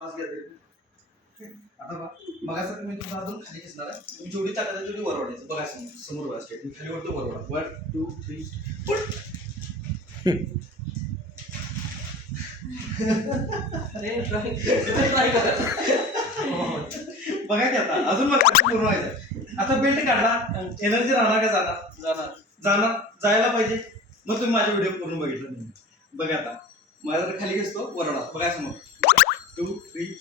आता बघा सर मी तुम्हाला अजून खाली दिसणार आहे. तुम्ही जेवढी ताकद आहे तेवढी वर वाढायचं. बघा समोर बघा स्ट्रेट. मी खाली वरतो वर वाढा. 1 2 3 अरे ट्राय करा. बघा की आता अजून बघा पूर्ण व्हायचं. आता बेल्ट काढला एनर्जी राहणार का जाणार जायला पाहिजे. मग तुम्ही माझा व्हिडिओ पूर्ण बघितला नाही. बघा आता माझा जर खाली घेतो वर वाढा. बघा समोर 2 3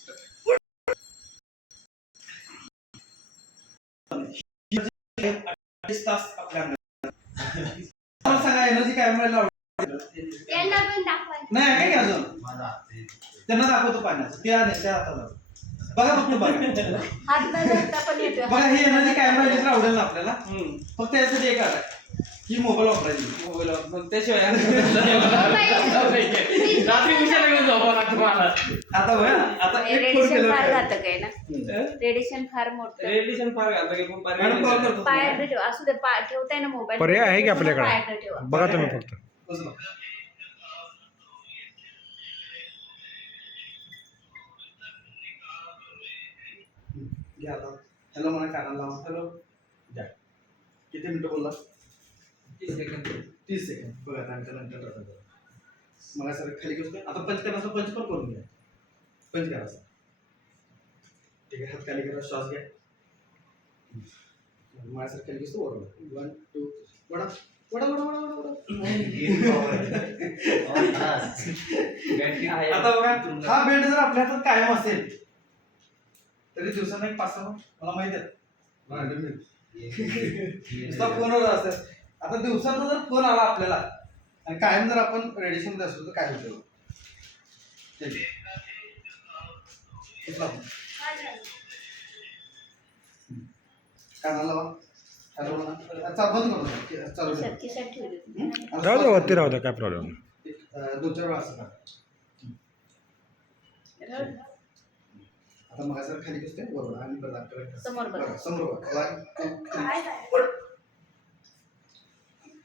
तास आपल्या सांगा एनर्जी काय मिळायला नाही काय अजून त्यांना दाखवतो पाण्याचं त्या हाताला बघा फक्त बघा बघा ही एनर्जी काय मिळाली तर आवडेल ना आपल्याला. फक्त यासाठी एक आहे की मोबाईल वापरायची. मोबाईल वापर त्याशिवाय रात्री उशिरा घेऊन झोपावं लागतं मला. आता बघा आता एक फोन रेडिएशन केलं फार घातक आहे ना. रेडिएशन फार मोठं. रेडिएशन फार घातलं की पण मॅडम कॉल करतो पायात ठेवा असू दे ठेवताय ना मोबाईल पर्याय आहे की आपल्याकडे पायात ठेवा. बघा तुम्ही फक्त बघा. घ्या आता हॅलो म्हणा कानाला लावा. हॅलो द्या. किती मिनिटं बोलला 30 सेकंद. 30 सेकंड. बघा नंतर मला सर खाली घेऊन आता पंच करायचं. पंच पण करून घ्या. पंच करायचं. ठीक आहे हात खाली करा. श्वास घ्या. माझ्या सर खाली घेतो वर 1 2 वडा वडा वडा वडा वडा. आता बघा हा बेल्ट जर आपल्या हातात कायम असेल तरी दिवसाला एक 5-6 मला माहित आहे फोनवर असतात. आता दिवसाचा जर फोन आला आपल्याला आणि कायम जर आपण रेडिएशन मध्ये असलो तर काय होतं. कानाला लावा. हॅलो म्हणा. बंद करू चालू ठेवा. खिशात ठेवली. राहू द्या वरती राहू द्या काय प्रॉब्लेम नाही. 2-4 वेळा असं करा. आता मग सर खाली दिसते बरोबर आणि समोर बघा. समोर बघा.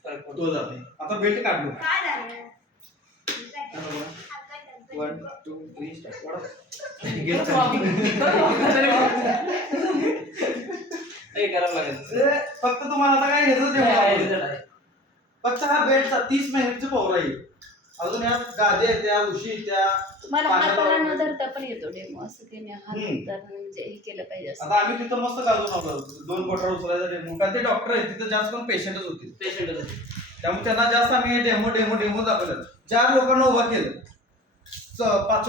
1 2 तो जाते. आता बेल्ट काढलो. 1 2 3 स्टार्ट. हे करावं लागेल. फक्त तुम्हाला आता काय घ्यायचं फक्त हा बेल्टचा 30 मिनिटची पॉवर आहे. अजून यात गादी आहेत त्या उशी त्या मला हाताला न धरता पण येतो डेमो. असं काही नाही हात म्हणजे हे केलं पाहिजे असं. आता आम्ही तिथं मस्त गाजून आलो. 2 बोटावर उचलायचा डेमो. कारण ते डॉक्टर आहेत तिथं जास्त करून पेशंटच होते. त्यामुळे त्यांना जास्त आम्ही डेमो दाखवलं. 4 लोकांना उभा केलं. 5